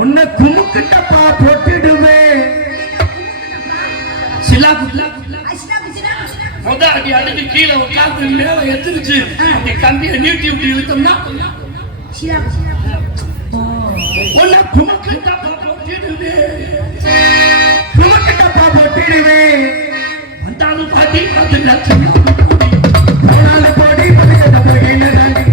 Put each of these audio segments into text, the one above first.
உன்னை குமுக்கிட்டப்பா போட்டுடுவேன் சிலா முத அடி அடிச்சு கீழே உட்கார்ந்து மேல எத்திரிச்சு அந்த கம்பியை நீட்டி விட்டு இழுத்தோம்னா. உன்னை குமுக்கு தப்பா போட்டிடுவே. குமுக்கிட்டப்பா போட்டுடுவேன் வந்தாலும் பாட்டி பத்து லட்சம் போனாலும் போடி பதுக்கட்ட போய் என்னடாடி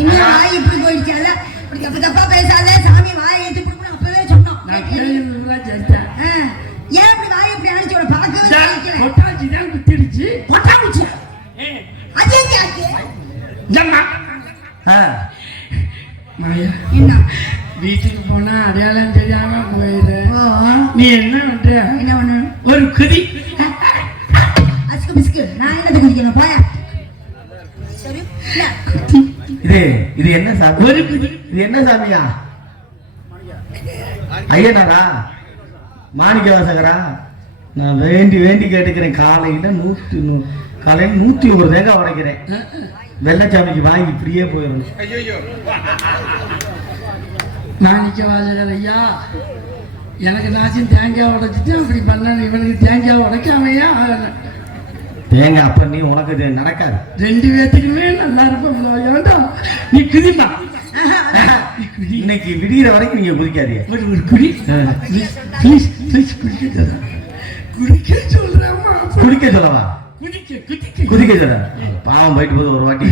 இன்னும் வாய் இப்படி போயிடுச்சால இப்படி தப்பு தப்பா பேசாத. சாமி வாய் ஏத்தி கொடுக்கணும் அப்பவே சொன்னோம் ஏன் இப்படி வாய் இப்படி அடிச்சு உன பார்க்கவே கொட்டாச்சி தான் குத்திடுச்சு. அது ஜம்மா. மாயா. என்ன? வீட்டுக்கு போனா அடையாளம் தெரியாம போயிடு ஓ நீ என்ன பண்ற? என்ன பண்ணு? ஒரு குதி. அசுக்கு பிஸ்கு. நான் என்ன குடிக்கணும் போயா. சரி. இது இது என்ன சாமி? இது என்ன சாமியா? ஐயனாரா? மாணிக்க வாசகரா நான் வேண்டி வேண்டி கேட்டுக்கிறேன். காலையில நூத்தி நூ காலையில நூத்தி ஒரு தேங்காய் உடைக்கிறேன். வெள்ளச்சாமிக்கு வாங்கி இப்படியே போயிடணும் மாணிக்க வாசகர் ஐயா எனக்கு நாச்சும் தேங்காய் உடைச்சிட்டு அப்படி பண்ண இவனுக்கு தேங்காய் உடைக்காமையா? தேங்காய் அப்ப நீ உனக்கு இது நடக்காது. ரெண்டு பேத்துக்குமே நல்லா இருப்போம் ஏன்டா? நீ குதிமா இன்னைக்கு விடிகிற வரைக்கும் நீங்க குதிக்காதீங்க. ஒரு ஒரு குடி. ப்ளீஸ் ப்ளீஸ் குடிக்க சொல்றேன். குடிக்க சொல்றேம்மா குதிக்க சொல்லவா? குதிக்க குதிக்க குதிக்க சொல்ல பாவம் போயிட்டு போகுது ஒரு வாட்டி.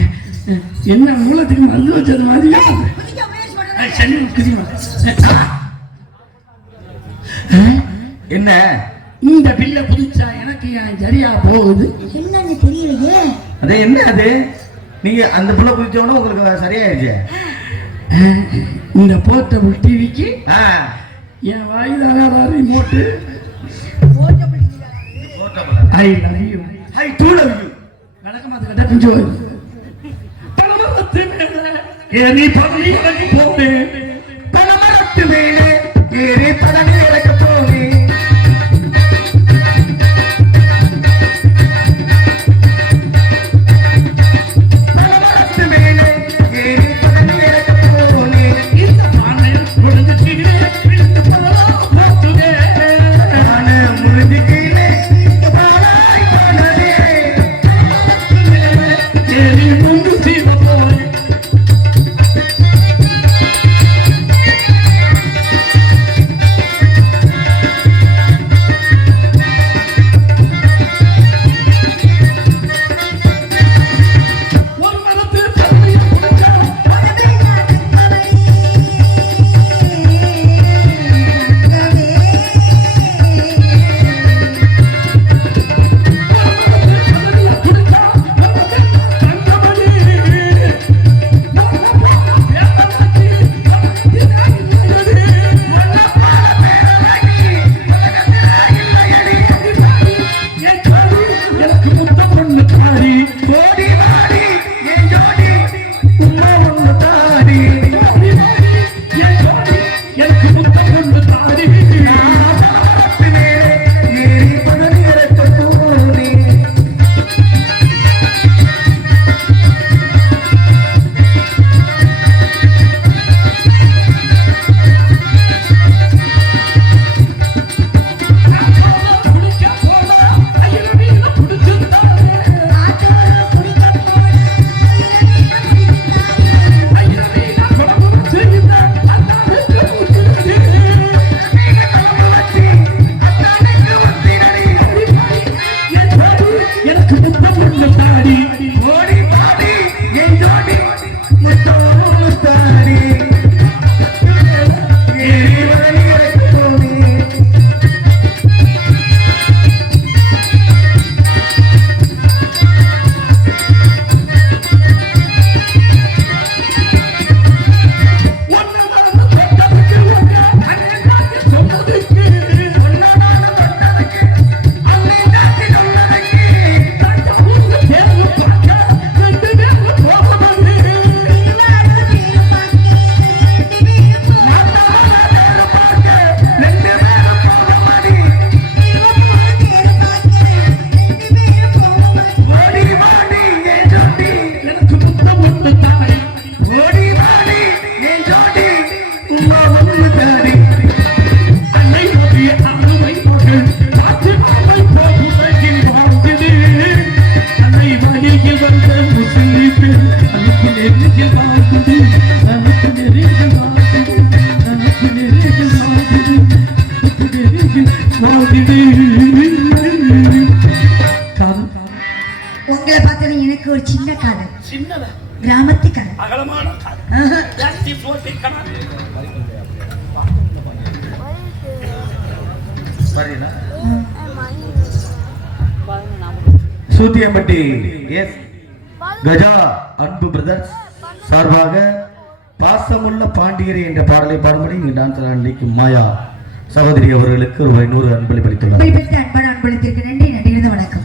என்ன மூலத்துக்கு மருந்து வச்சது மாதிரியா? சரி குதிமா என்ன? இந்த பில்ல புதிச்சா? எனக்கு ஏன் சரியா போகுது? என்னன்னு தெரியலையே அதே என்ன அது? நீங்க அந்த புள்ள குதிச்ச உடனே உங்களுக்கு சரியாயிருச்சு இந்த போர்ட்டபிள் டிவிக்கு ஆ. என் வாய் தாரா remote I love you I too love you வழக்கமாக கட்ட குஞ்சு பணமரத்து மேல ஏறி பதவி இறங்கி சின்னதா கிராமத்து காதல் அகலமான காதல் ஆஹா. ஜாஸ்தி போட்டி கணக்கு பாருங்களா சூத்தியம்பட்டி எஸ். கஜா அன்பு பிரதர்ஸ் சார்பாக பாசமுள்ள பாண்டியரை என்ற பாடலை பாடும்படி இங்கு டான்ஸ் ஆண்டிக்கு மாயா சகோதரி அவர்களுக்கு ரூபாய் நூறு அன்பளிப்பளித்துள்ளார். அன்பளித்திற்கு நன்றி நன்றி வணக்கம்.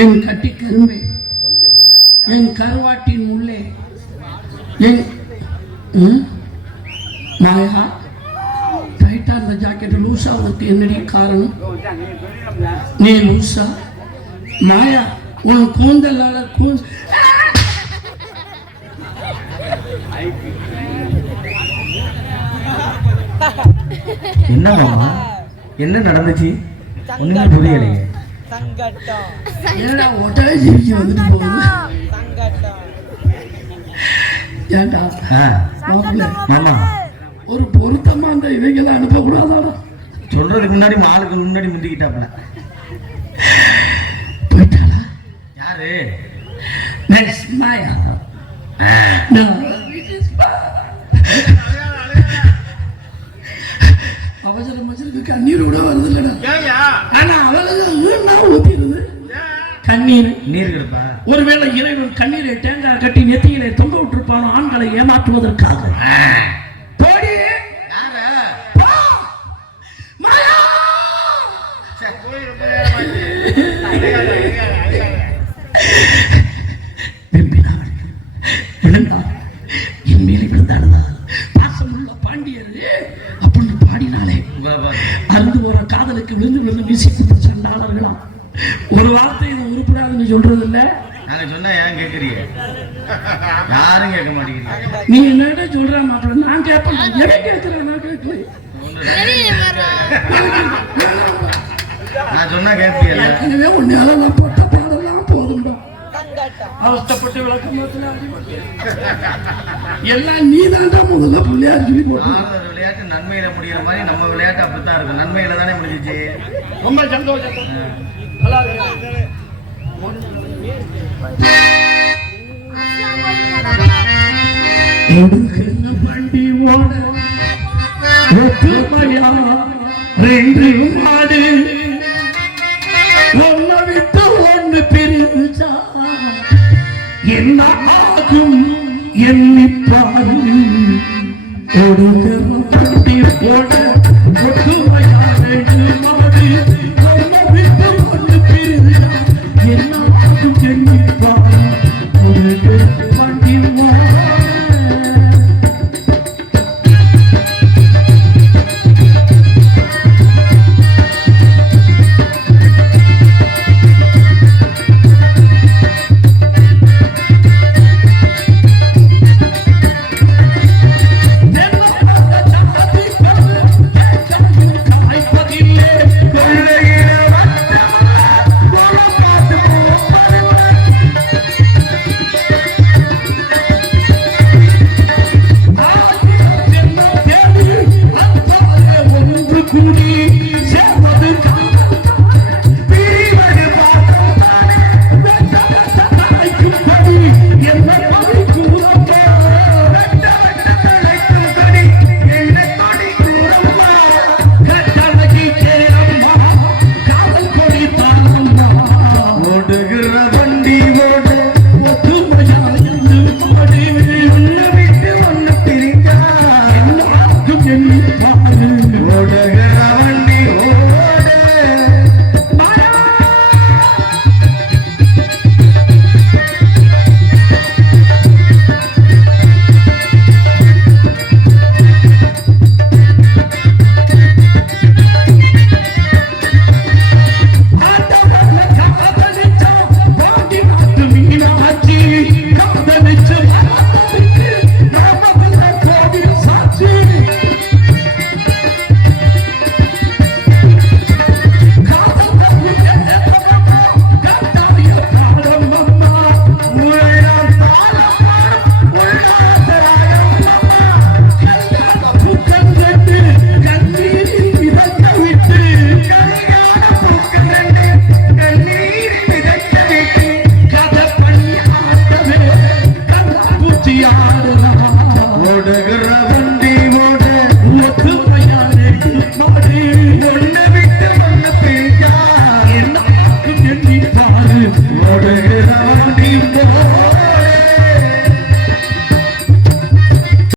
என் கட்டி கரும்பே. என் கருவாட்டின் உள்ளே என் மாயா டைட்டா அந்த ஜாக்கெட் லூசாவுக்கு என்னடி காரணம்? நீ லூசா? மாயா உன் கூந்தலால கூ என்ன என்ன நடந்துச்சு? ஒண்ணுமே புரியலையே. சங்கட்டம். என்னடா ஒட்டவே சிரிச்சு வந்துட்டு போகுது? சங்கட்டம். மாமா. ஒரு பொருத்தமா அந்த இவைகளை அனுப்பக்கூடாதாடா? சொல்றதுக்கு முன்னாடி ஆளுக்கு முன்னாடி முந்திக்கிட்டாப்ல போயிட்டாளா? யாரு? Next Maya. No, it is bad. அவசர மச்சருக்கு கண்ணீர் கூட வருது இல்லடா ஆனா அவளுக்கு ஊத்திடுது. கண்ணீர். நீர் கிடப்பா. ஒருவேளை இறைவன் கண்ணீரை தேங்காய் கட்டி நெத்தியிலே தொங்க விட்டிருப்பானோ ஆண்களை ஏமாற்றுவதற்காக. போடி. போ. மாயா! வெம்பினாள் விழுந்தாள் என் மேலே விழுந்தாடுதா சண்டாளர்களாம் ஒரு வார்த்தை இதை உருப்படாதுன்னு சொல்றது இல்ல நாங்க சொன்னா ஏன் கேக்குறீங்க? யாரும் கேட்க மாட்டேங்கிறீங்க. நீ என்னடா சொல்ற மாப்பிள்ள? நான் கேட்பேன். எவன் கேட்கிறேன் நான் கேட்கல. நான் சொன்னா கேட்பீங்கல்ல. ஏற்கனவே அவஸ்தப்பட்டு அடிபட்டு எல்லாம் நீ தான்டா முதல்ல பிள்ளையார் சொல்லி போட்டு. விளையாட்டு நன்மையில முடிகிற மாதிரி நம்ம விளையாட்டு அப்படித்தான் இருக்கும். நன்மையில தானே முடிஞ்சிச்சு. ரொம்ப சந்தோஷம். நல்லா வண்டி ஓட. ரெண்டு மாடு என்ன ஆகும் எண்ணிப்பாரு. ஒடுக்குற